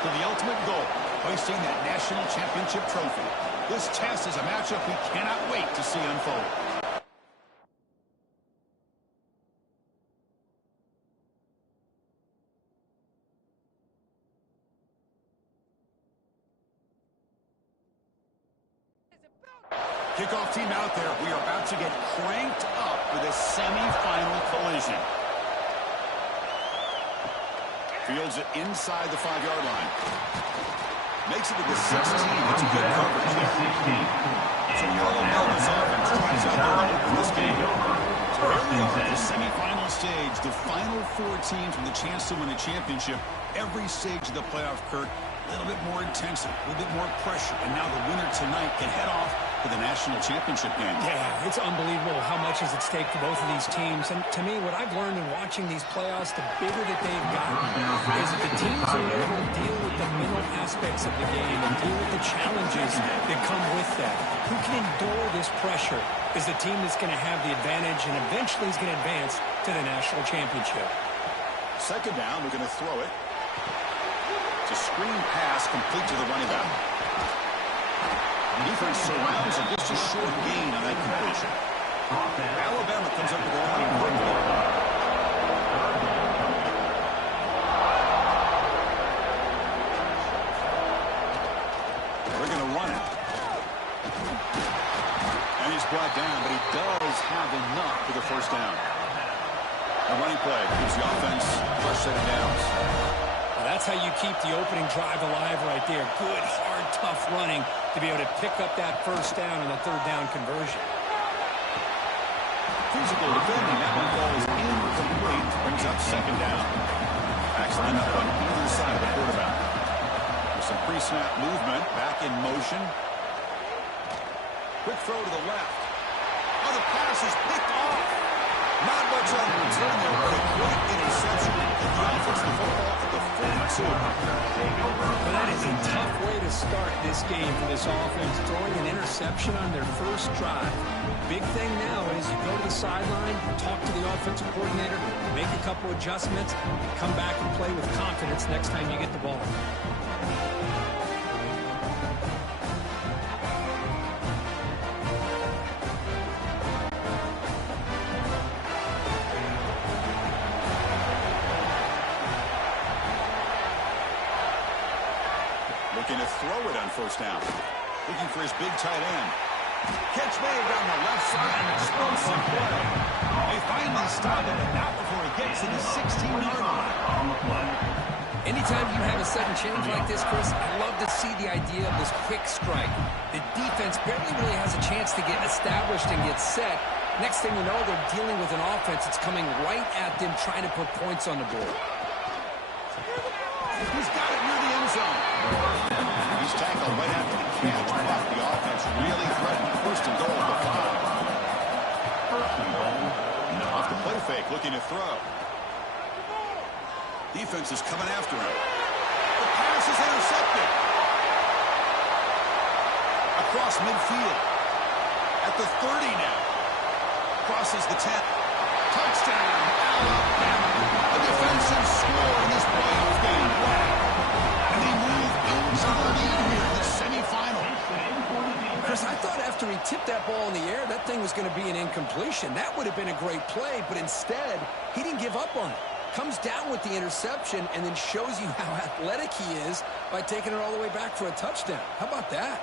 to the ultimate goal, hoisting that national championship trophy. This test is a matchup we cannot wait to see unfold. Kickoff team out there. We are about to get cranked up for this semifinal collision. Fields it inside the 5-yard line. Makes it to the 16. That's a good coverage there. So Alabama's offense tries out there to open this game. So here we are, the semifinal stage. The final 4 teams with a chance to win a championship. Every stage of the playoff, Kurt, a little bit more intensity, a little bit more pressure. And now the winner tonight can head off to the national championship game. Yeah, it's unbelievable how much is at stake for both of these teams. And to me, what I've learned in watching these playoffs, the bigger that they've gotten, is that the teams are able to deal with the mental aspects of the game and deal with the challenges that come with that. Who can endure this pressure is the team that's going to have the advantage and eventually is going to advance to the national championship. Second down, we're going to throw it. It's a screen pass complete to the running back. Defense surrounds it, just a short gain on that completion. Alabama comes up with the line quickly. They're going to run it. And he's brought down, but he does have enough for the first down. A running play gives the offense a fresh set of downs. Well, that's how you keep the opening drive alive right there. Good, hard, tough running to be able to pick up that first down and the third down conversion. Physical defending. That one goes incomplete. Brings up second down. Backs line up on either side of the quarterback. With some pre-snap movement. Back in motion. Quick throw to the left. Oh, the pass is picked off. Not much on the return there, but a great interception. And the offensive football at the 42. Well, that is a tough way to start this game for this offense, throwing an interception on their first drive. Big thing now is you go to the sideline, talk to the offensive coordinator, make a couple adjustments, come back and play with confidence next time you get the ball. Looking to throw it on first down. Looking for his big tight end. Catch made down the left side. Explosive play. They finally stop it, but not before he gets to the 16-yard line. Anytime you have a sudden change like this, Chris, I love to see the idea of this quick strike. The defense barely really has a chance to get established and get set. Next thing you know, they're dealing with an offense that's coming right at them, trying to put points on the board. He's got it near the end zone. He's tackled right after the catch, but the offense really threatened first and goal at the 5. Off the play fake, looking to throw. Defense is coming after him. The pass is intercepted. Across midfield. At the 30 now. Crosses the 10. Touchdown, Alabama. A defensive score in this playoff game. And they move into the lead here in the semifinal. Chris, I thought after he tipped that ball in the air, that thing was going to be an incompletion. That would have been a great play, but instead, he didn't give up on it. Comes down with the interception and then shows you how athletic he is by taking it all the way back for a touchdown. How about that?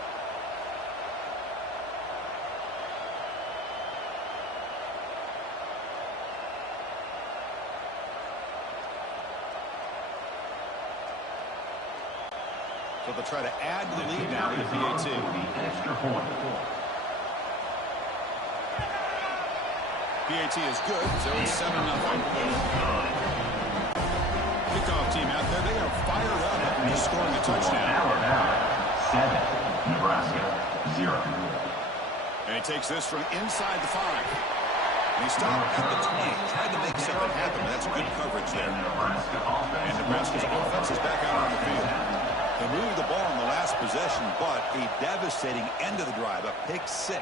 So they'll try to add to the lead now with the PAT. PAT is good, so it's 7-0. Kickoff team out there, they are fired up after just scoring a touchdown. Alabama 7, Nebraska 0. And he takes this from inside the 5. And he stopped at the 20, tried to make something happen, but that's good coverage there. And Nebraska's offense is back out on the field. They moved the ball in the last possession, but a devastating end of the drive, a pick 6.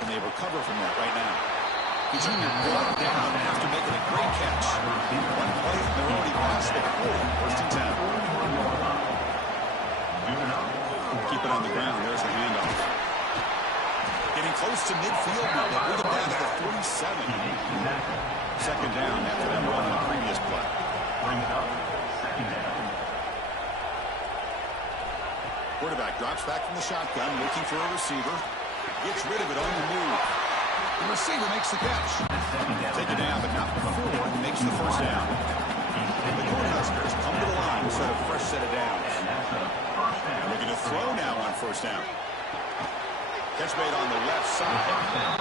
And they recover from that right now. Virginia brought down after making a great catch. One play, they're already past the 40, first and 10. keep it on the ground. There's the handoff. Getting close to midfield now. They bring it down to the 47. Second down after that run on the previous play. Bring it up. Second down. Quarterback drops back from the shotgun, looking for a receiver. Gets rid of it on the move. The receiver makes the catch. Take it down, but not before he makes the first down. The Cornhuskers come to the line to set a fresh set of downs. And looking to throw now on first down. Catch made on the left side.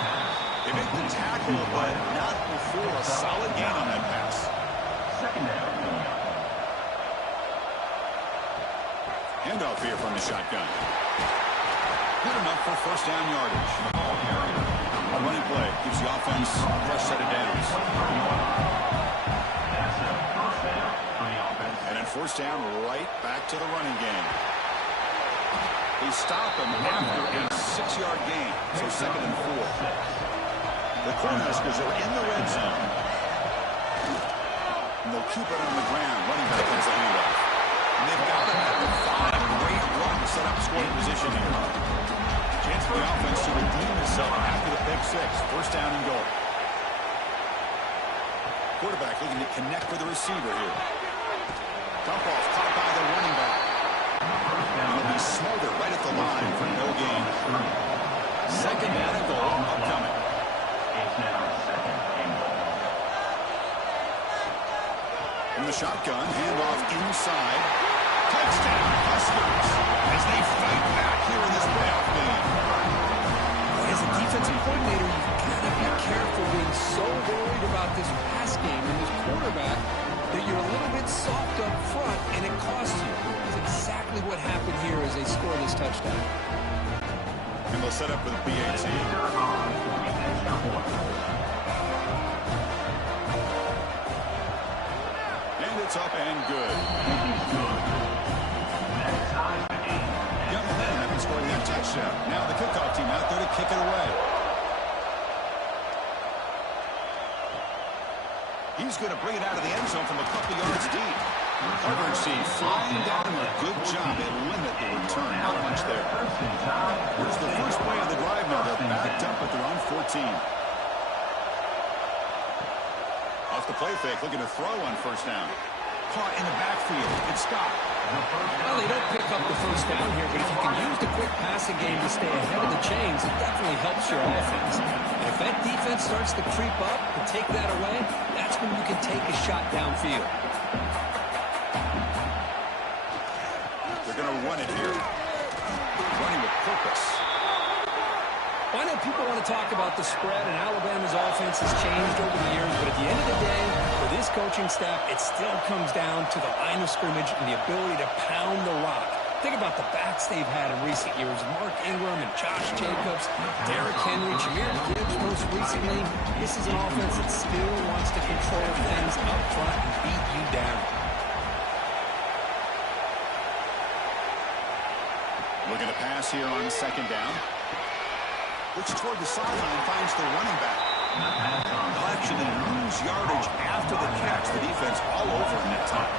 They make the tackle, but not before a solid gain on that pass. Second down. Handoff here from the shotgun. Good enough for first down yardage. A running play gives the offense a fresh set of downs. And then first down right back to the running game. They stop him after a 6-yard gain, so second and 4. The Cornhuskers are in the red zone. And they'll keep it on the ground. Running back has a handoff. And they've got him at the 5. Great run to set up scoring position here. Chance for the offense to redeem itself after the pick 6. First down and goal. Quarterback looking to connect with the receiver here. Dump off caught by the running back. And he'll be smothered right at the line for no gain. Second down and goal upcoming. It's now second and goal. From the shotgun, handoff inside. Touchdown, Huskers, as they fight back here in this playoff game. As a defensive coordinator, you've got to be careful being so worried about this pass game and this quarterback that you're a little bit soft up front, and it costs you. That's exactly what happened here as they score this touchdown. And they'll set up with a BAT. And it's up and good. Young men have been scoring that touchdown. Now the kickoff team out there to kick it away. He's going to bring it out of the end zone from a couple yards deep. Coverage team flying down a good job. They limit the return. Not much there. Here's the first play of the drive now. They're backed up at their own 14. Off the play fake, looking to throw on first down. Caught in the backfield. It's Scott. Well, they don't pick up the first down here, but if you can use the quick passing game to stay ahead of the chains, it definitely helps your offense. And if that defense starts to creep up and take that away, that's when you can take a shot downfield. They're going to run it here. Running with purpose. Well, I know people want to talk about the spread, and Alabama's offense has changed over the years, but at the end of the day, for this coaching staff, it still comes down to the line of scrimmage and the ability to pound the rock. Think about the backs they've had in recent years. Mark Ingram and Josh Jacobs, Derrick Henry, Jahmyr Gibbs most recently. This is an offense that still wants to control things up front and beat you down. Looking to pass here on second down. Looks toward the sideline, finds the running back. They'll actually lose yardage after the catch. The defense all over him that time.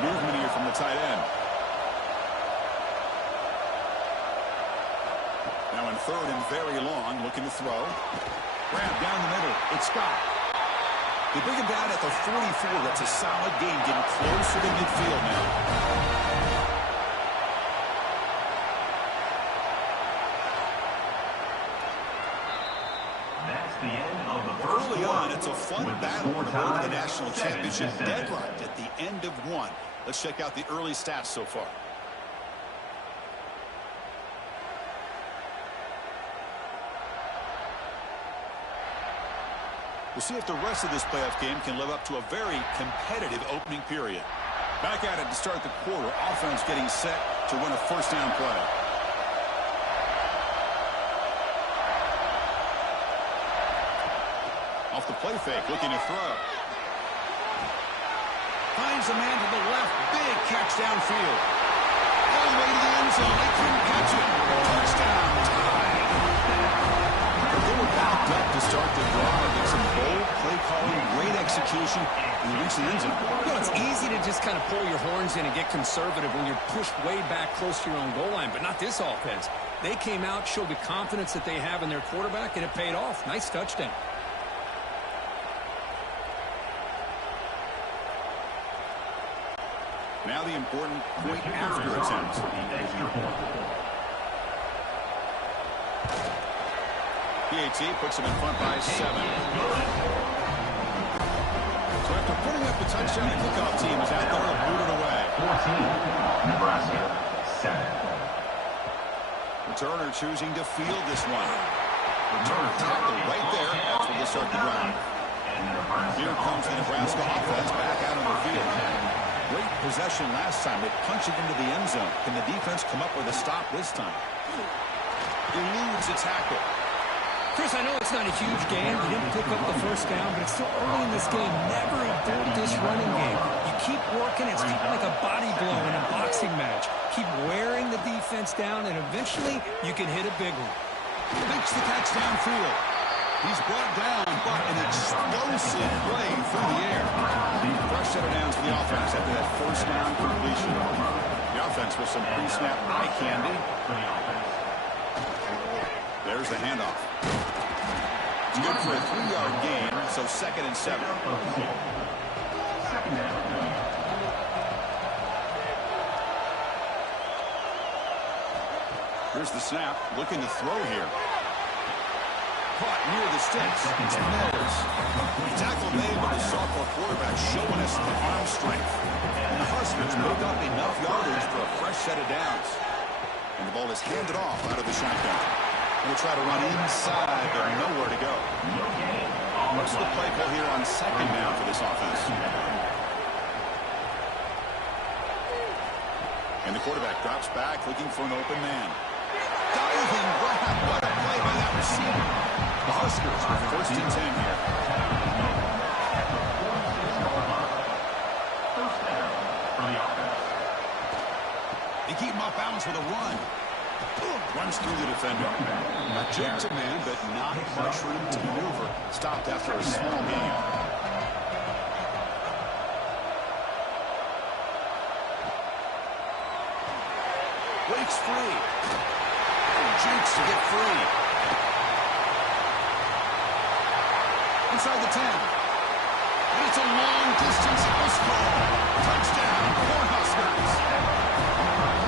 Movement here from the tight end. Now in third and very long, looking to throw. Grab down the middle. It's Scott. They bring him down at the 44. That's a solid gain, getting closer to midfield now. Early on, it's a fun battle on the road to the national championship, deadlocked at the end of one. Let's check out the early stats so far. We'll see if the rest of this playoff game can live up to a very competitive opening period. Back at it to start the quarter. Offense getting set to run a first down play. Off the play fake, looking to throw. Finds a man to the left. Big catch downfield. All the way to the end zone. They couldn't catch it. Touchdown. Tied. They were back Hyped up to start the drive. Get some bold play calling, great execution, and reach the end zone. You know, it's easy to just kind of pull your horns in and get conservative when you're pushed way back close to your own goal line, but not this offense. They came out, showed the confidence that they have in their quarterback, and it paid off. Nice touchdown. Now the important point after attempt. PAT puts him in front by 7. So after putting up the touchdown, the kickoff team is out there to boot it away. 14, Nebraska, 7. Returner choosing to field this one. Returner tackled right there. That's where they start the drive. Here comes the Nebraska offense back out on the field. Great possession last time. They punch it into the end zone. Can the defense come up with a stop this time? Eludes a tackle. Chris, I know it's not a huge game. You didn't pick up the first down, but it's still early in this game. Never abort this running game. You keep working. It's kind of like a body blow in a boxing match. Keep wearing the defense down, and eventually you can hit a big one. Makes the catch downfield. He's brought down, but an explosive play through the air. Fresh set of downs for the offense after that first down completion. The offense with some pre-snap eye candy. There's the handoff. It's good for a 3-yard gain, so 2nd and 7. Here's the snap, looking to throw here. Caught near the sticks. It's Mills. Tackle made by the sophomore quarterback, showing us the arm strength. And the Huskers pick up enough yardage for a fresh set of downs. And the ball is handed off out of the shotgun. We'll try to run inside, but nowhere to go. What's the play call here on 2nd down for this offense? And the quarterback drops back, looking for an open man. Diving grab. What a play by that receiver. The Huskers with 1st and 10 here. First down for the offense. They keep him off balance with a run. Runs through the defender. A jump to man, but not much room to maneuver. Stopped after a small gain. Breaks free. Jukes to get free. Inside the 10. And it's a long-distance house call. Touchdown, Cornhuskers.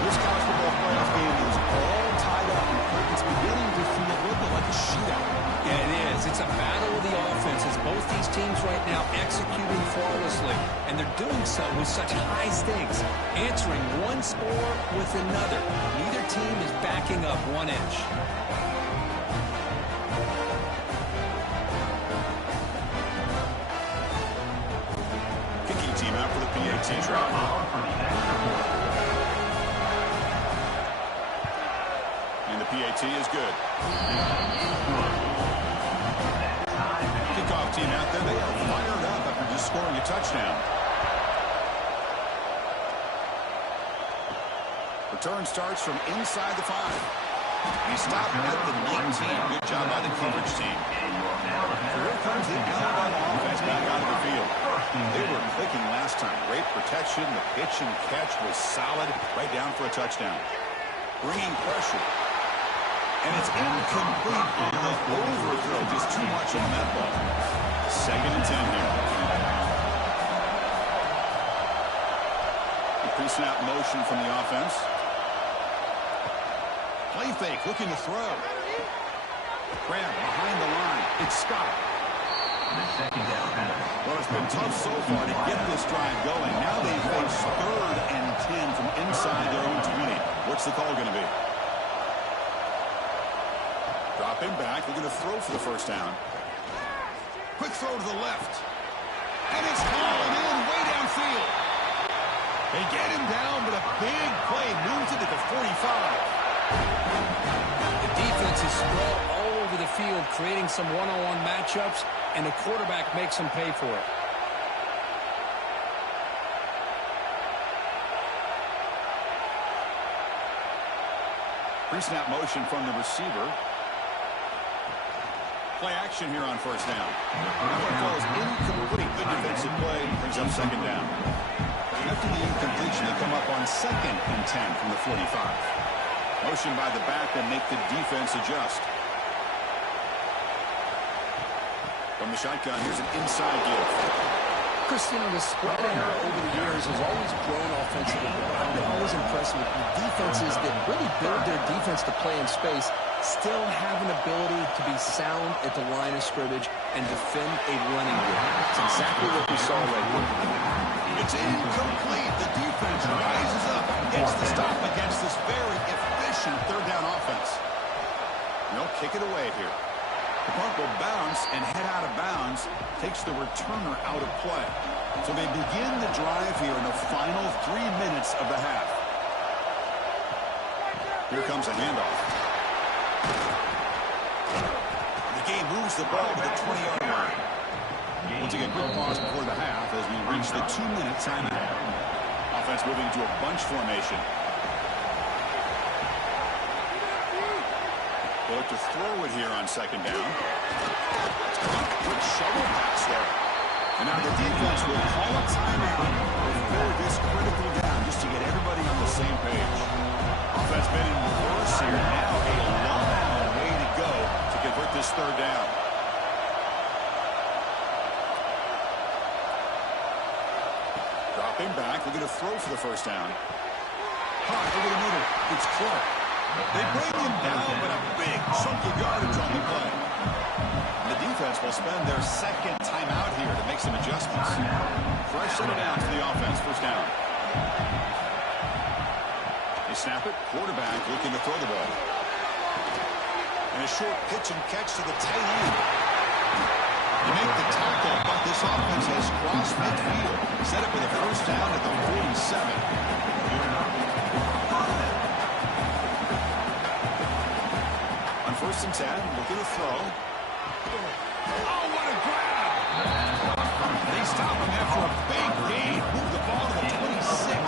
This college football playoff game is all tied up. It's beginning to feel a little bit like a shootout. Yeah, it is. It's a battle of the offenses. Both these teams right now executing flawlessly, and they're doing so with such high stakes, answering one score with another. Neither team is backing up 1 inch. Kicking team out for the PAT drop. And the PAT is good. Kickoff team out there. They are fired up after just scoring a touchdown. Return starts from inside the 5. He stopped at the 19. Good job by the coverage team. So here comes the Alabama offense back out of the field. They were clicking last time. Great protection. The pitch and catch was solid. Right down for a touchdown. Bringing pressure. And it's incomplete on the overthrow. Just too much on that ball. 2nd and 10 here. The pre-snap motion from the offense. Play fake, looking to throw. Grab behind the line. It's Scott. Well, it's been tough so far to get this drive going. Now they face 3rd and 10 from inside their own 20. What's the call going to be? Dropping back. They're going to throw for the first down. Quick throw to the left. And it's hauled in way downfield. They get him down, but a big play moves it to the 45. The defense is spread all over the field, creating some one-on-one matchups, and the quarterback makes them pay for it. Pre-snap motion from the receiver. Play action here on first down. That falls incomplete. Good defensive play brings up second down. After the incompletion, they come up on 2nd and 10 from the 45. Motion by the back and make the defense adjust. From the shotgun, here's an inside give. Chris, you know, the spread era over the years has always grown offensively. I've been always impressed with the defenses that really build their defense to play in space, still have an ability to be sound at the line of scrimmage and defend a running game. It's exactly what we saw right here. It's incomplete. The defense rises up, gets the stop against this very efficient third down offense. They'll kick it away here. The punt will bounce and head out of bounds, takes the returner out of play. So they begin the drive here in the final 3 minutes of the half. Here comes a handoff. The game moves the ball to the 20-yard line. We'll take a quick pause before the half as we reach the 2-minute timeout. Offense moving to a bunch formation. They'll look to throw it here on second down. Good shovel pass there. And now the defense will call a timeout before this critical down just to get everybody on the same page. Offense been in reverse here. Now a long way to go to convert this third down. Dropping back, looking to throw for the first down. Hot over the middle. It's Clark. They bring him down, but a big chunk of yardage on the play. The defense will spend their second timeout here to make some adjustments. Fresh set of downs for the offense. First down. They snap it. Quarterback looking to throw the ball. And a short pitch and catch to the tight end. They make the tackle, but this offense has crossed midfield. Set up with a first down at the 47. First and 10, looking to throw. Oh, what a grab! They stop him after a big gain. Move the ball to the 26.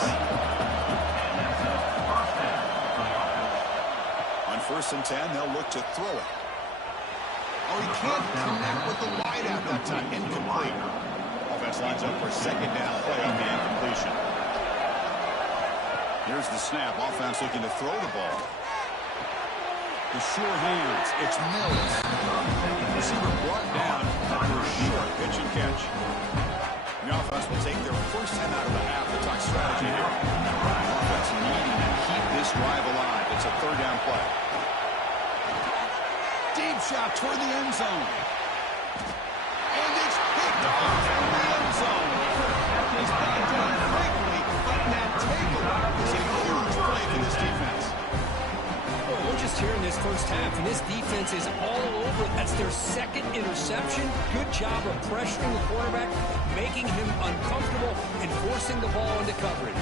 On first and 10, they'll look to throw it. Oh, he can't connect with the wideout that time. Incomplete. Offense lines up for a second down play on the incompletion. Here's the snap. Offense looking to throw the ball. The sure hands. It's Mills. Receiver brought down after a short pitch and catch. The offense will take their first time out of the half to talk strategy here. The offense needing to keep this drive alive. It's a third down play. Deep shot toward the end zone. And it's picked off in the end zone. He's brought down quickly, but that takeaway is a huge play for this defense. We're just here in this first half, and this defense is all over it. That's their second interception. Good job of pressuring the quarterback, making him uncomfortable, and forcing the ball into coverage.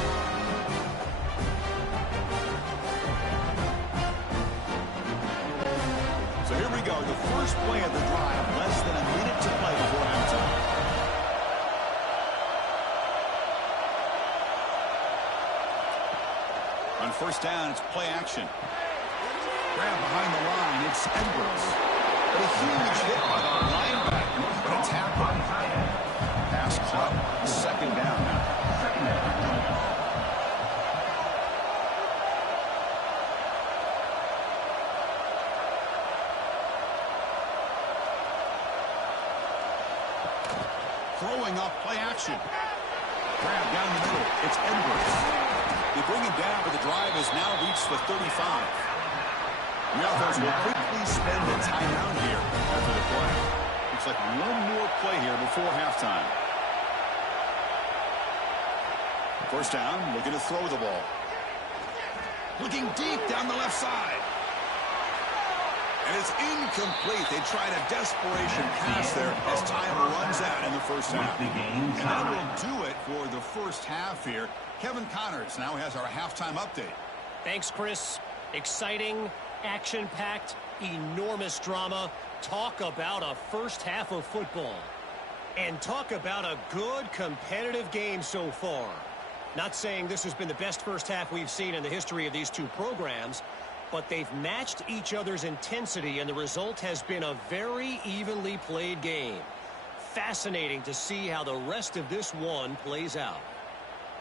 So here we go, the first play of the drive, less than a minute to play before halftime. On first down, it's play action. Grab behind the line, it's Edwards. But a huge hit by the linebacker. But a tackle. Pass caught. Second down now. Throwing up play action. Grab down the middle. It's Edwards. They bring him down, but the drive has now reached the 35. The offense will quickly spend a timeout here after the play. Looks like one more play here before halftime. First down, looking to throw the ball. Looking deep down the left side. And it's incomplete. They tried a desperation pass there as time runs out in the first half. And that will do it for the first half here. Kevin Connors now has our halftime update. Thanks, Chris. Exciting, action-packed, enormous drama. Talk about a first half of football. And talk about a good competitive game so far. Not saying this has been the best first half we've seen in the history of these two programs, but they've matched each other's intensity, and the result has been a very evenly played game. Fascinating to see how the rest of this one plays out.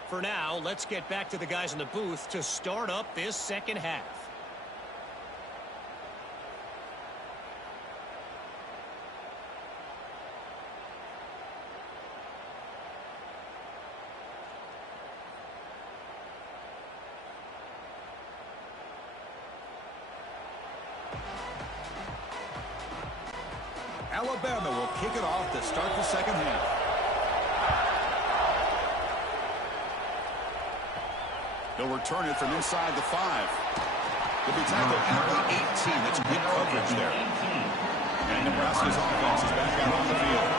For now, let's get back to the guys in the booth to start up this second half. Alabama will kick it off to start the second half. They'll return it from inside the 5. They'll be tackled at the 18. That's good coverage there. And Nebraska's offense is back out on the field.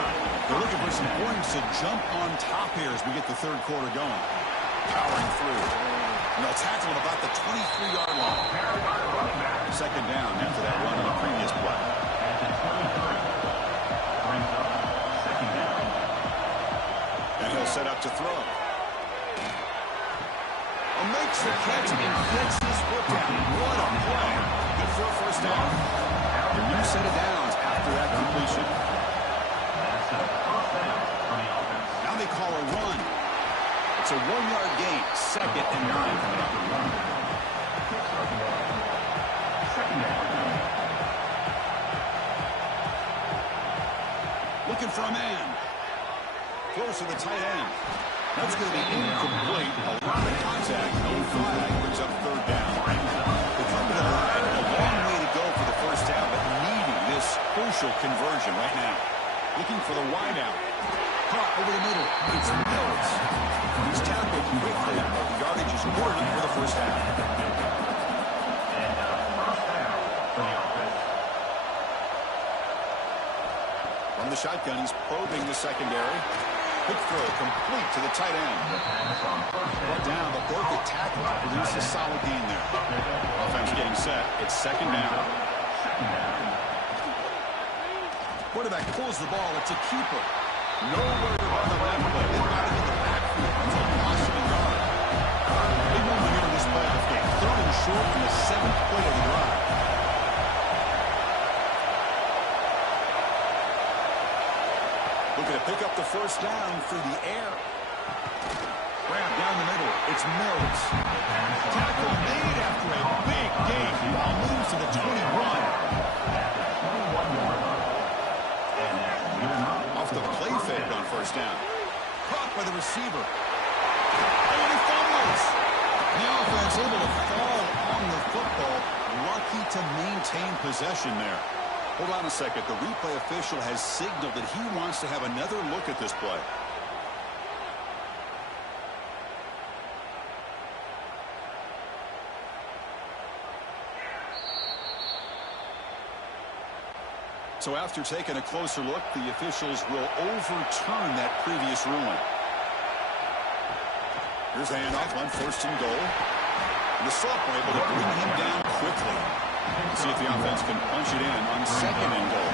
They're looking for some points to jump on top here as we get the third quarter going. Powering through. And they'll tackle at about the 23-yard line. Second down after that run on the previous play. And he'll set up to throw. Makes the catch and gets his foot down. What a play. Good for a first down. A new set of downs after that completion. Now they call a run. It's a 1-yard gain. Second and 9 coming up. Looking for a man. Throws to the tight end. That's going to be incomplete. A lot of contact. No flag. Brings up third down. The come to the line. A long way to go for the first down, but needing this crucial conversion right now. Looking for the wideout. Caught over the middle. It's Mills. He's tackled quickly. The yardage is good enough for the first half. From the shotgun, he's probing the secondary. Quick throw complete to the tight end. Brought down, but perfect tackle to produce a solid gain there. Offense getting set. It's second down. Quarterback pulls the ball. It's a keeper. Nowhere to run the left play. They've got it in the backfield until loss of a yard. Big moment here in this playoff game. Third and short in the 7th play of the drive. Looking to pick up the first down through the air. Grab down the middle. It's Mills. Tackle made after a big gain. Ball moves to the 21. Off the play fake on first down. Caught by the receiver. And he fumbles. The offense able to fall on the football. Lucky to maintain possession there. Hold on a second. The replay official has signaled that he wants to have another look at this play. So after taking a closer look, the officials will overturn that previous ruling. Here's the handoff on first and goal. The Sophomore able to bring him down quickly. Let's see if the offense can punch it in on second and goal.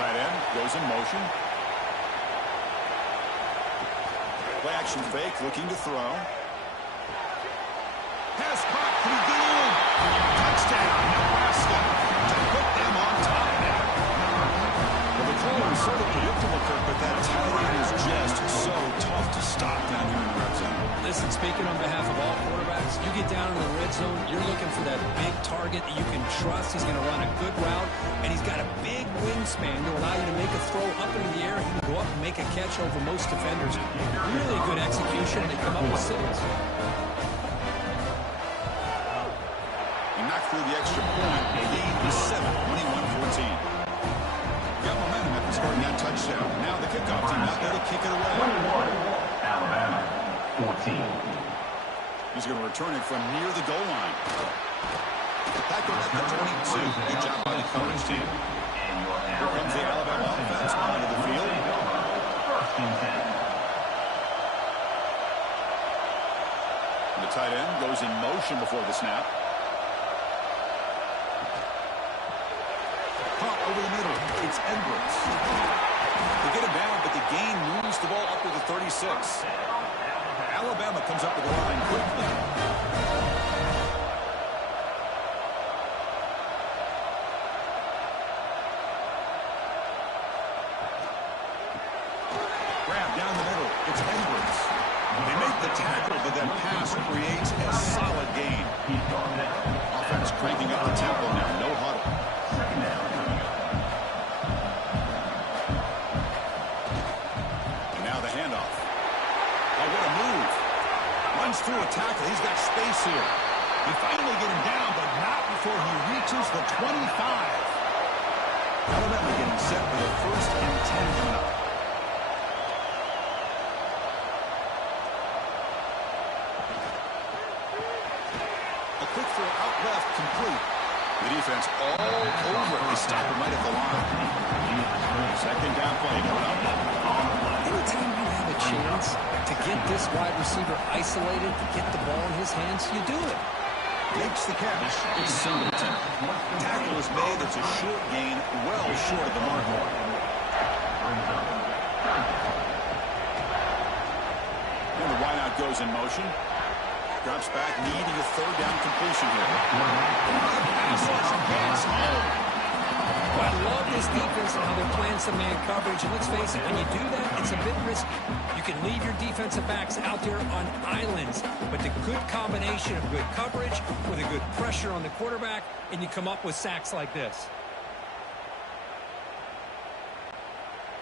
Tight end goes in motion. Play action fake, looking to throw. Pass caught, pretty good. Touchdown, Nebraska, to put them on top now. Well, the call is sort of predictable, Kirk, but that tight end is just so tough to stop down here in the red zone. Listen, speaking on behalf of all quarterbacks, you get down in the red zone, you're looking for that big target that you can trust. He's going to run a good route, and he's got a big wingspan to allow you to make a throw up into the air. He can go up and make a catch over most defenders. Really good execution. They come up with 6. He knocked through the extra point. The lead is 7, 21-14. Got momentum after scoring that touchdown. Now the kickoff team out there to kick it away. 21, Alabama, 14. He's going to return it from near the goal line. Tackle at the 22. Good job by the coverage team. Here comes the Alabama offense onto the field. First and 10. The tight end goes in motion before the snap. Caught over the middle. It's Edwards. They get him down, but the gain moves the ball up to the 36. Alabama comes up with the line quickly. Grab down the middle. It's Edwards. They make the tackle, but that pass creates a solid gain. Offense cranking up the tempo now. No huddle. And now the handoff. Oh, what a move. Runs through a tackle. He's got space here. They finally get him down, but not before he reaches the 25. Alabama getting set for the 1st and 10 coming up. Quick throw out left, complete. The defense all over it. They stop him right at the line. Second down play going up. Anytime you have a chance to get this wide receiver isolated, to get the ball in his hands, you do it. Makes the catch. It's Singleton. Tackle is made. It's a short gain, well short of the mark. And the wideout goes in motion. Drops back, needing a 3rd down completion here. I love this defense and how they're playing some man coverage. And let's face it, when you do that, it's a bit risky. You can leave your defensive backs out there on islands, but the good combination of good coverage with a good pressure on the quarterback, and you come up with sacks like this.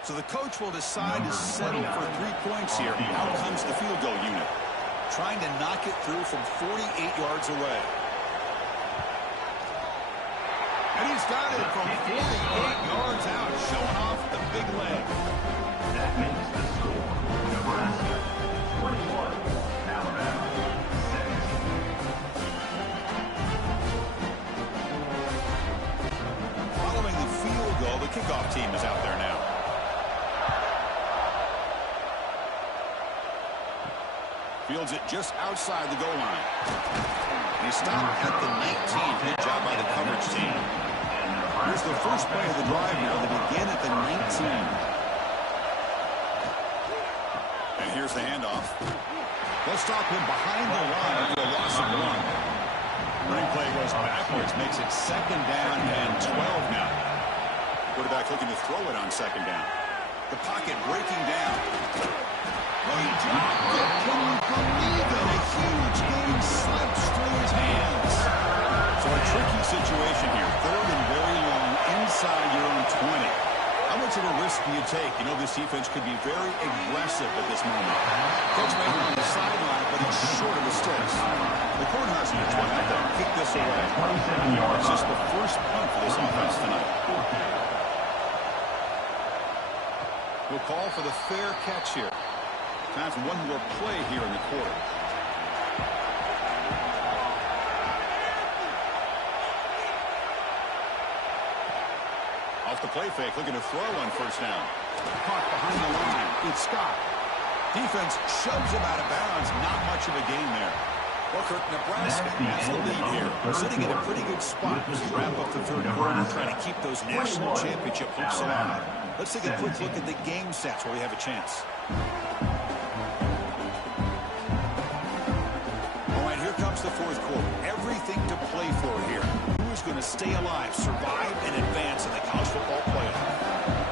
So the coach will decide to settle for 3 points here. Out comes the field goal unit, trying to knock it through from 48 yards away. And he's got it from 48 yards out, showing off the big leg. That makes the score. Nebraska 21, Alabama 17. Following the field goal, the kickoff team is out there now. Fields it just outside the goal line. He stopped at the 19. Good job by the coverage team. Here's the first play of the drive now. They begin at the 19. And here's the handoff. They'll stop him behind the line for a loss of 1. Running play goes backwards, makes it 2nd down and 12 now. Quarterback looking to throw it on 2nd down. The pocket breaking down. Great job. Can you believe it? A huge gain slips through his hands. So a tricky situation here. 3rd and very long inside your own 20. How much of a risk do you take? You know this defense could be very aggressive at this moment. Coach may be on the sideline, but he's short of the sticks. The Kornheiser's one out there. Kick this away. It's just the first punt for this offense tonight. We'll call for the fair catch here. Time for one more play here in the quarter. Off the play fake, looking to throw on 1st down. Caught behind the line. It's Scott. Defense shoves him out of bounds. Not much of a gain there. Booker, Nebraska has the lead here. Sitting in a pretty good spot as we wrap up the 3rd quarter, trying to keep those national championship hopes alive. Let's take a quick look at the game stats where we have a chance. The 4th quarter. Everything to play for here. Who is going to stay alive, survive, and advance in the college football playoff?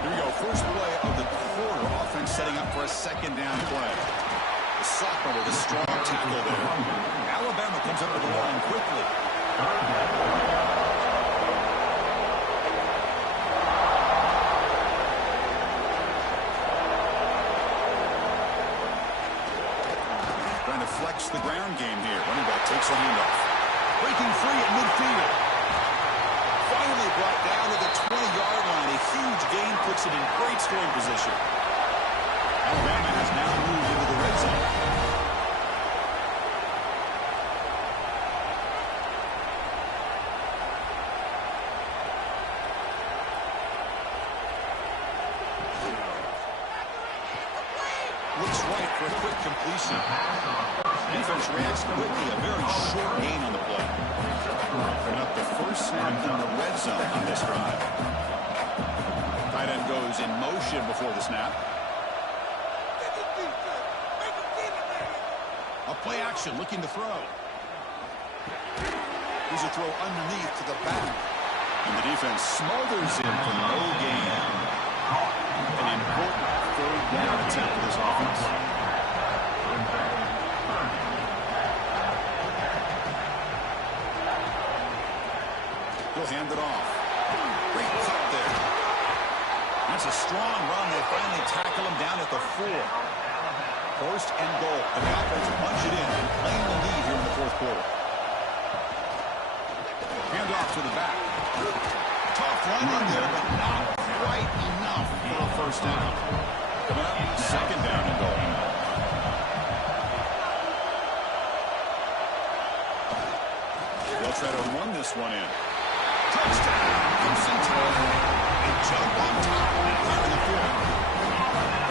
Here we go. First play of the quarter. Offense setting up for a 2nd down play. The sophomore with a strong tackle there. Alabama comes up with the line quickly. Flex the ground game here. Running back takes the handoff. Breaking free at midfield. Finally brought down to the 20-yard line. A huge gain puts it in great scoring position. Alabama has now moved into the red zone. Looks right for a quick completion. Defense reacts quickly. A very short gain on the play. Coming up the first snap in the red zone on this drive. Tight end goes in motion before the snap. Play action, looking to throw. Here's a throw underneath to the back. And the defense smothers him for no gain. An important third down attempt for this offense. He'll hand it off. Great cut there. That's a strong run. They finally tackle him down at the 4. First and goal. And the offense punch it in and claim the lead here in the fourth quarter. Hand off to the back. Tough run in there, but not quite enough for a first down. Coming up, second down and goal. They'll try to run this one in. Touchdown! Crimson Tide. And jump on top here in the field.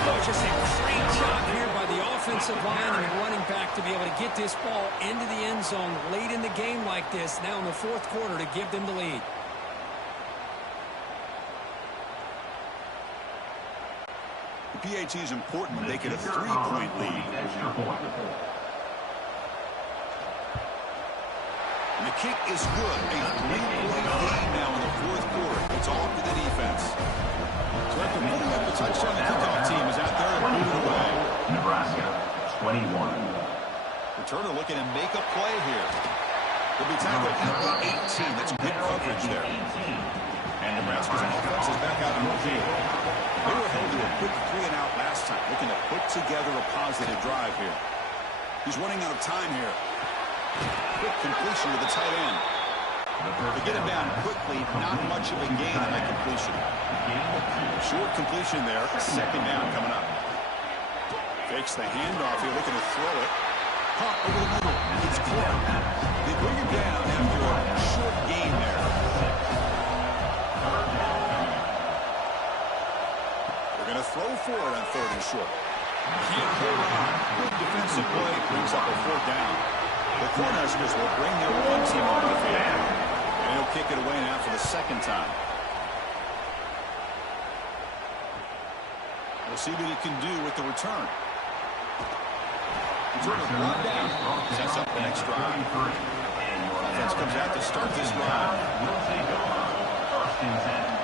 Oh, just a great job here by the offensive line and the running back to be able to get this ball into the end zone late in the game like this, now in the fourth quarter, to give them the lead. The PAT is important when they get a 3-point lead. And the kick is good. A 3-point lead now in the fourth quarter. It's all to the defense. So after putting up the touchdown, the kickoff team is out there and moving away. Nebraska, 21. Returner looking to make a play here. He'll be tackled at the 18. That's good coverage there. And Nebraska's offense is back out on the field. They were held to a quick 3-and-out last time, looking to put together a positive drive here. He's running out of time here. Quick completion to the tight end. They get him down quickly, not much of a gain on that completion. Short completion there, second down coming up. Fakes the handoff here, looking to throw it. Caught over the middle. It's Clark. They bring him down after a short gain there. They're going to throw for it on third and short. Can't hold on. Good defensive play brings up a fourth down. The Cornhuskers will bring their one team on the field. And he'll kick it away now for the second time. We'll see what he can do with the return. Returner brought down. Sets up the next drive. Offense comes out to start this drive. First and 10.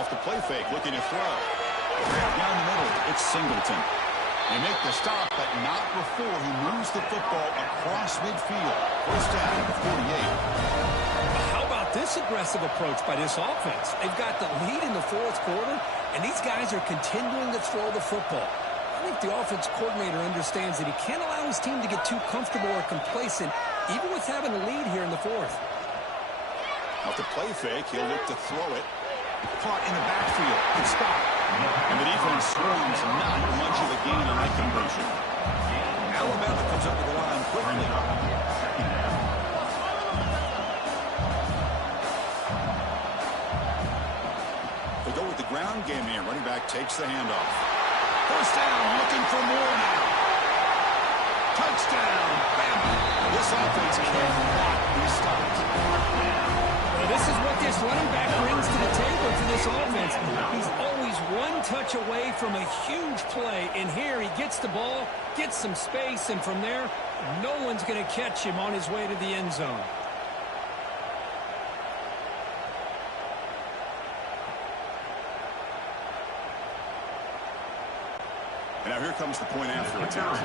Off the play fake, looking to throw. Down the middle, it's Singleton. They make the stop, but not before he moves the football across midfield. First down at the 48. How about this aggressive approach by this offense? They've got the lead in the fourth quarter, and these guys are continuing to throw the football. I think the offense coordinator understands that he can't allow his team to get too comfortable or complacent, even with having a lead here in the fourth. Off the play fake, he'll look to throw it. Caught in the backfield. Good stop. And the defense swarms not much of a gain on that completion. Alabama comes up with the line quickly. They go with the ground game here. Running back takes the handoff. First down, looking for more now. Touchdown, Bama. This offense cannot be stopped. This is what this running back brings to the table to this offense. He's always one touch away from a huge play, and here he gets the ball, gets some space, and from there, no one's going to catch him on his way to the end zone. And now here comes the point after attempt.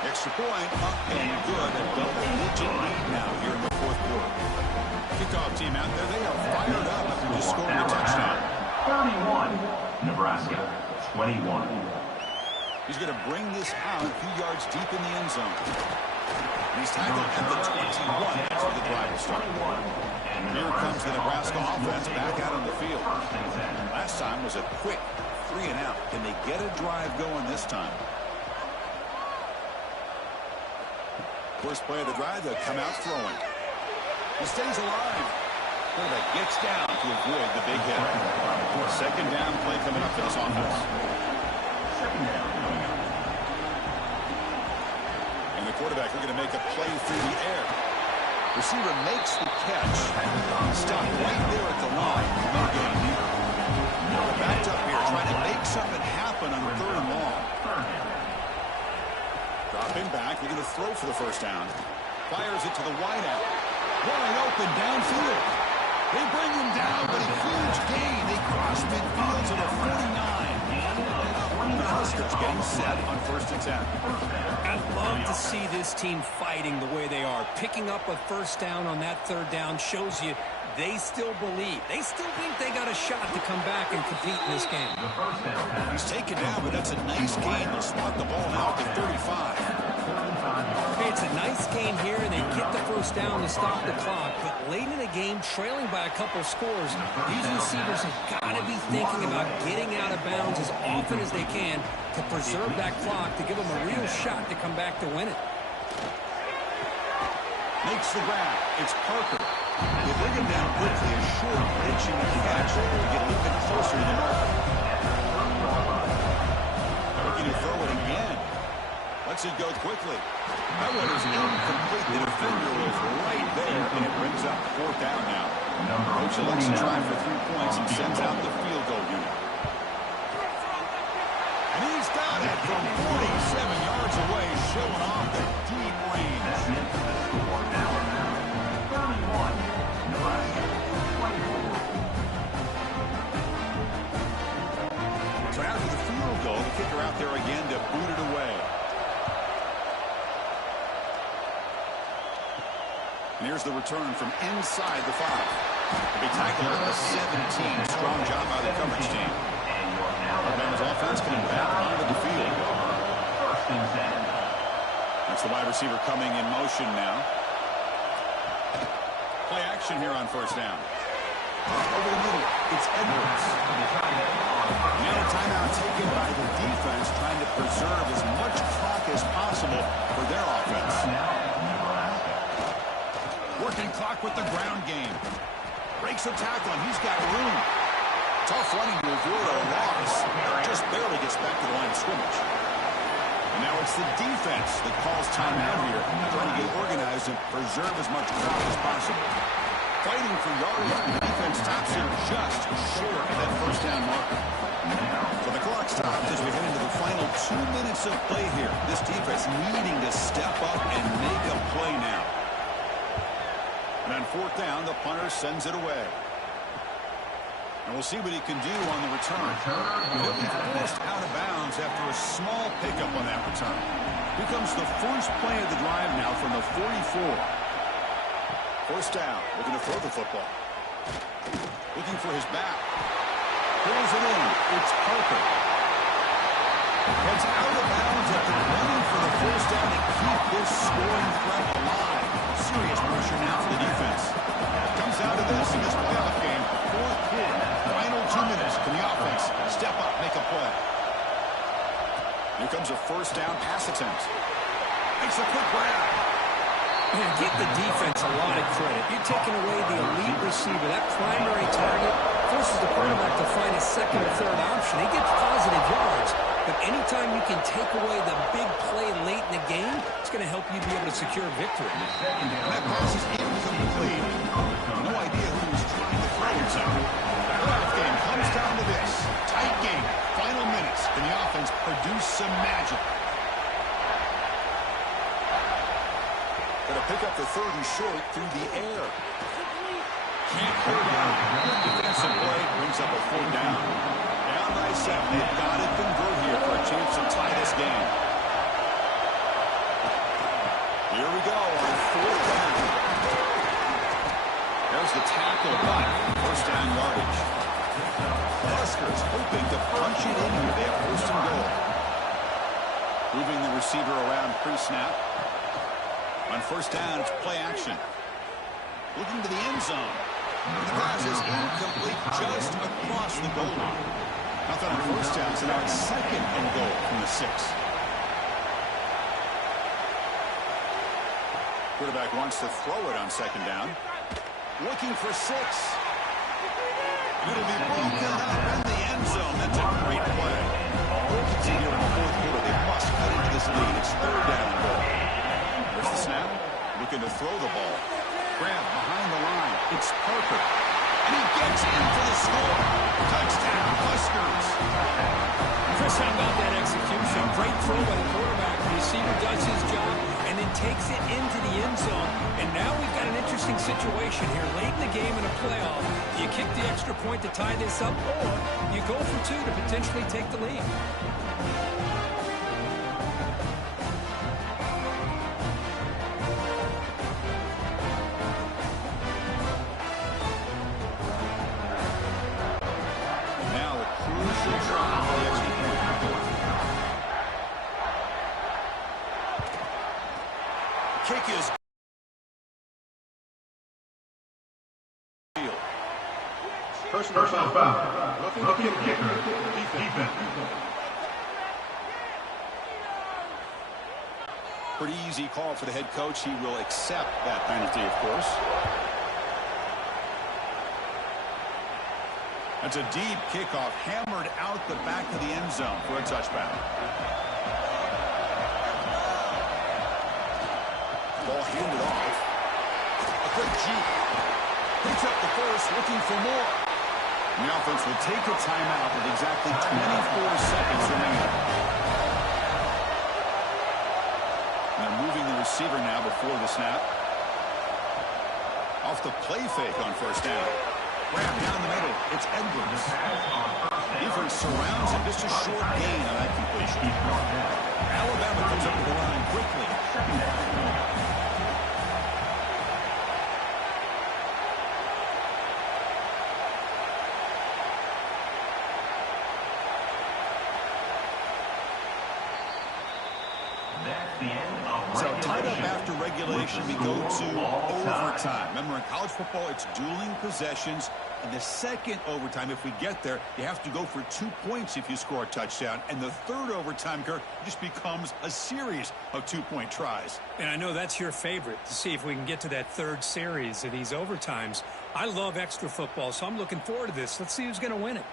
Extra point, up and good. A double-digit lead now here in the fourth quarter. Kickoff team out there, they are fired up after just scoring a touchdown. 31, Nebraska, 21. He's going to bring this out a few yards deep in the end zone. And he's tackled at the 21. That's where the drive will start. Here comes the Nebraska offense back out on the field. Last time was a quick 3-and-out. Can they get a drive going this time? First play of the drive, they'll come out throwing. He stays alive. Quarterback gets down to avoid the big hit. Second down play coming up for this offense. And the quarterback looking to make a play through the air. Receiver makes the catch. Stop right there at the line. No gain here. Backed up here, trying to make something happen on 3rd and long. Dropping back, looking to throw for the first down. Fires it to the wideout. Wide open downfield. They bring him down, but a huge gain. They cross midfield to the 49. The Huskers getting set on 1st and 10. I'd love to see this team fighting the way they are. Picking up a first down on that 3rd down shows you they still believe. They still think they got a shot to come back and compete in this game. He's taken down, but that's a nice gain. They'll swat the ball out to 35. Hey, it's a nice gain here, and they get the first down to stop the clock. But late in the game, trailing by a couple scores, these receivers have got to be thinking about getting out of bounds as often as they can to preserve that clock, to give them a real shot to come back to win it. Makes the grab. It's Parker. They bring him down quickly. A short pitch and a catch to get a little bit closer to the mark. Looking to throw it again. Lets it go quickly. That one is incomplete. The defender was right there, and it brings up 4th down now. Coach elects to try for 3 points and sends out the field goal unit. And he's got it from 47 yards away, showing off the deep range. So after the field goal, the kicker out there again to boot it away. And here's the return from inside the 5. A big tackle at the 17. Strong job by the coverage team. Alabama's offense coming back onto the field. That's the wide receiver coming in motion now. Play action here on 1st down. Over the middle, it's Edwards. Now a timeout taken by the defense, trying to preserve as much clock as possible for their offense. Working clock with the ground game. Breaks a tackle, and he's got room. Tough running to avoid a loss. Just barely gets back to the line of scrimmage. And now it's the defense that calls timeout here, trying to get organized and preserve as much clock as possible. Fighting for yardage, the defense stops him just short of that 1st down marker. So the clock stops as we head into the final 2 minutes of play here. This defense needing to step up and make a play now. And on 4th down, the punter sends it away. And we'll see what he can do on the return. He'll be forced out of bounds after a small pickup on that return. Here comes the first play of the drive now from the 44. 1st down, looking to throw the football. Looking for his back. Pulls it in. It's Parker. Heads out of bounds after running for the 1st down to keep this scoring threat alive. Serious pressure now for the defense. Comes down to this in this playoff game. 4th quarter. Final 2 minutes. Can the offense step up, make a play? Here comes a 1st down pass attempt. Makes a quick grab. Give the defense a lot of credit. You're taking away the elite receiver, that primary target, forces the quarterback to find a 2nd or 3rd option. He gets positive yards, but anytime you can take away the big play late in the game, it's going to help you be able to secure victory. And that pass is incomplete. No idea who he was trying to throw it to. The playoff game comes down to this. Tight game. Final minutes. Can the offense produce some magic? Going to pick up the 3rd and short through the air. Can't pull down. Good defensive play. Brings up a 4th down. Down by 7. They've got to convert here for a chance to tie this game. Here we go on 4th down. There's the tackle by 1st down yardage. Huskers hoping to punch it in here. They have 1st and goal. Moving the receiver around pre-snap. On 1st down, it's play action. Looking to the end zone. The pass is incomplete just across the goal line. Nothing on 1st down, so now it's 2nd and goal from the 6. Quarterback wants to throw it on 2nd down. Looking for 6. It'll be broken up in the end zone. That's a great play. See here in the 4th quarter, they must cut into this lead. It's 3rd down and goal. There's the snap. Looking to throw the ball. grab behind the line. It's Parker. And he gets in for the score. Touchdown, Huskers. Chris, how about that execution? Great throw by the quarterback. The receiver does his job and then takes it into the end zone. And now we've got an interesting situation here. Late in the game in a playoff, you kick the extra point to tie this up, or you go for two to potentially take the lead. Kick is personal foul. Looking kicker. Defense. pretty easy call for the head coach. He will accept that penalty, of course. That's a deep kickoff, hammered out the back of the end zone for a touchback. Ball handed off. A quick juke. Picks up the first, looking for more. And the offense will take a timeout with exactly 24 seconds remaining. And they're moving the receiver now before the snap. Off the play fake on first down. Grab down the middle. It's Edwards. Defense surrounds him. Just a short gain on that completion. Alabama comes up to the line quickly. So tied up after regulation, we go to overtime. Remember, in college football, it's dueling possessions. In the second overtime, if we get there, you have to go for 2 points if you score a touchdown. And the third overtime, Kirk, just becomes a series of 2-point tries. And I know that's your favorite, to see if we can get to that third series of these overtimes. I love extra football, so I'm looking forward to this. Let's see who's going to win it.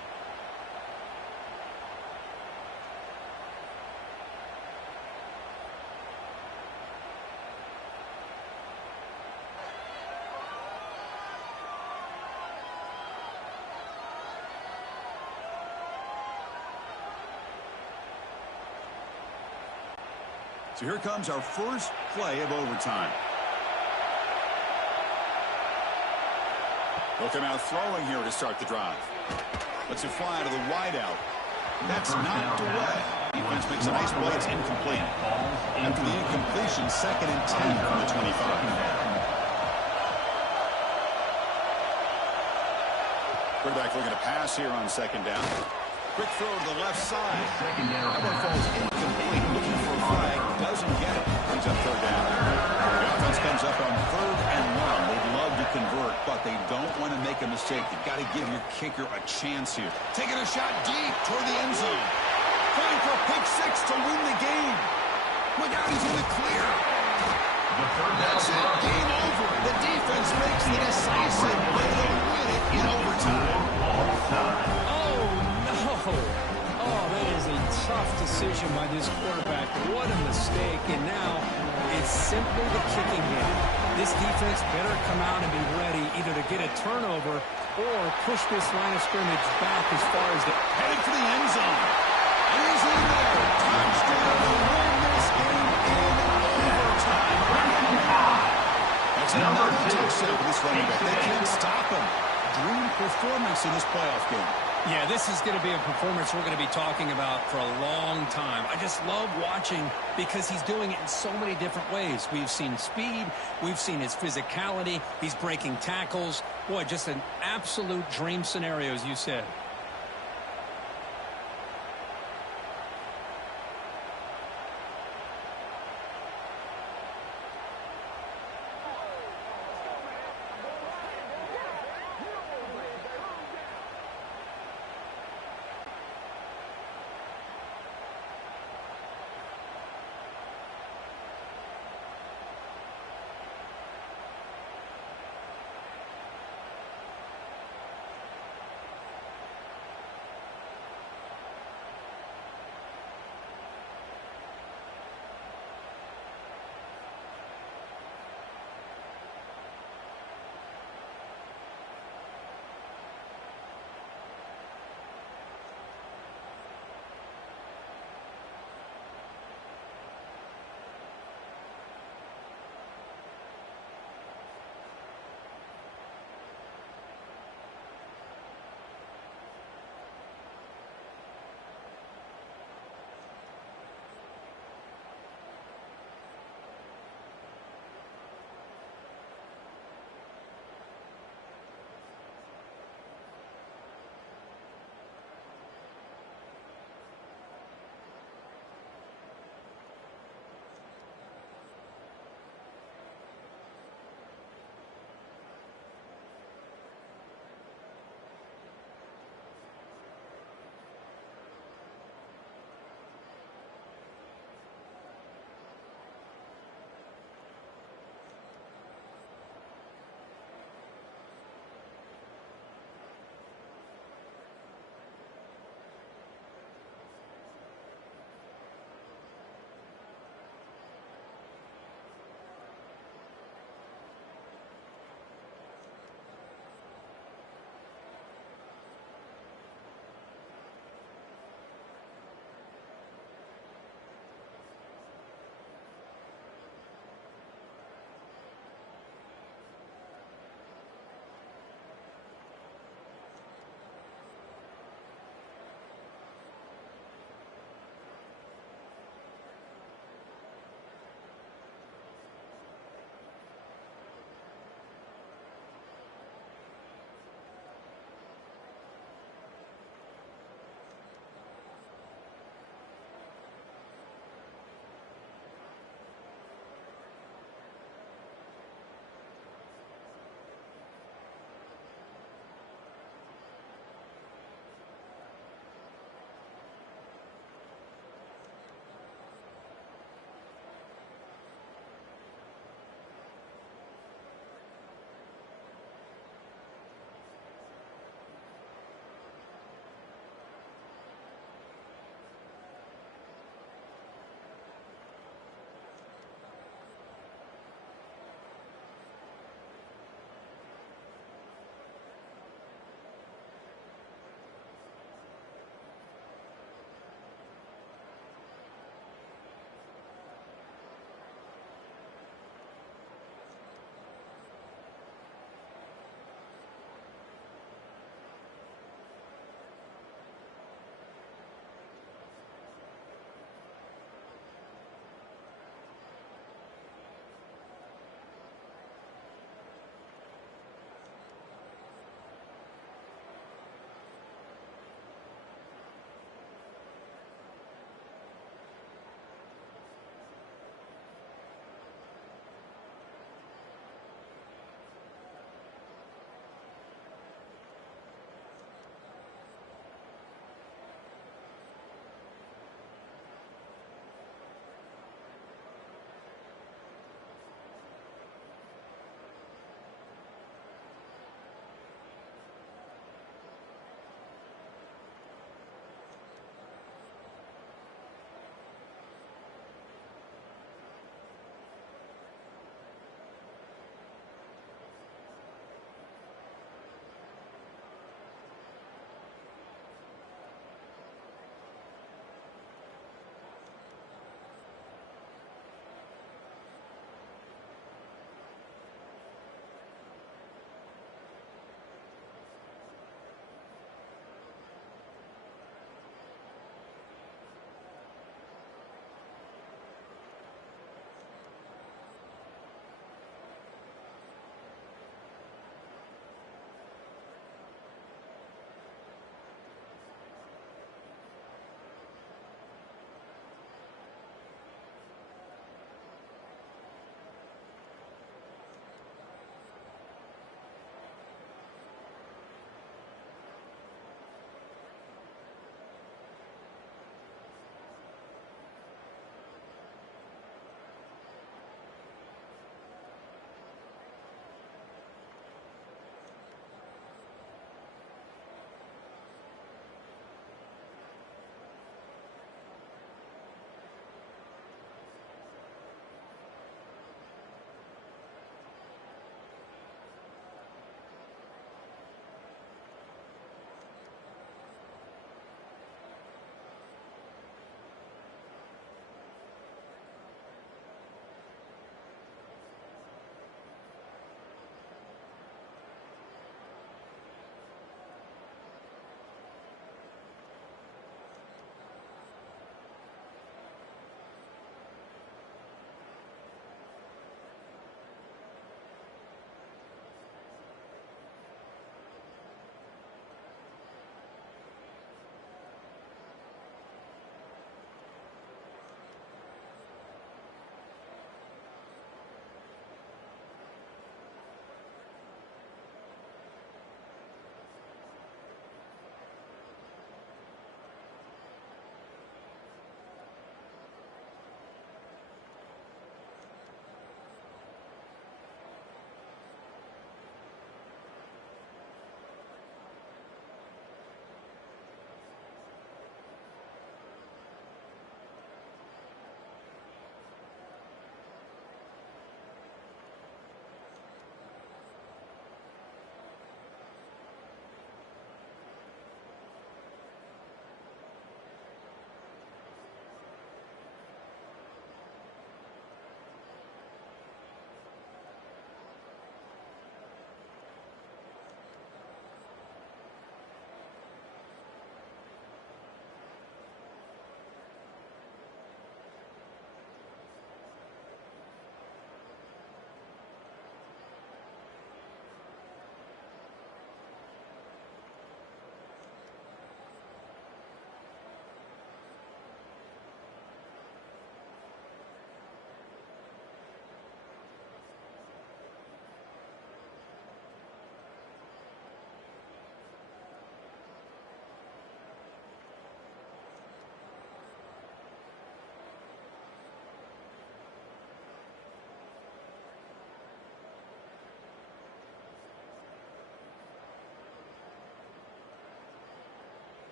So here comes our first play of overtime. They'll come out throwing here to start the drive. Lets it fly to the wideout. That's knocked away. Defense makes a nice play. It's incomplete. After the incompletion, 2nd and 10 from the 25. Quarterback looking to pass here on 2nd down. Quick throw to the left side. That one falls incomplete. Looking for a flag. Doesn't get it. Brings up 3rd down. The offense comes up on 3rd and 1. They'd love to convert, but they don't want to make a mistake. You've got to give your kicker a chance here. Taking a shot deep toward the end zone. Trying for a pick 6 to win the game. Look out, he's in the clear. That's it. Game over. The defense makes the decisive play to win it in overtime. Oh, that is a tough decision by this quarterback. What a mistake. And now it's simply the kicking game. This defense better come out and be ready either to get a turnover or push this line of scrimmage back as far as headed for the end zone. And he's in there. Touchdown to win this game in overtime. That's another touchdown for this running back. They can't stop him. Dream performance in this playoff game. Yeah, this is going to be a performance we're going to be talking about for a long time. I just love watching because he's doing it in so many different ways. We've seen speed. We've seen his physicality. He's breaking tackles. Boy, just an absolute dream scenario, as you said.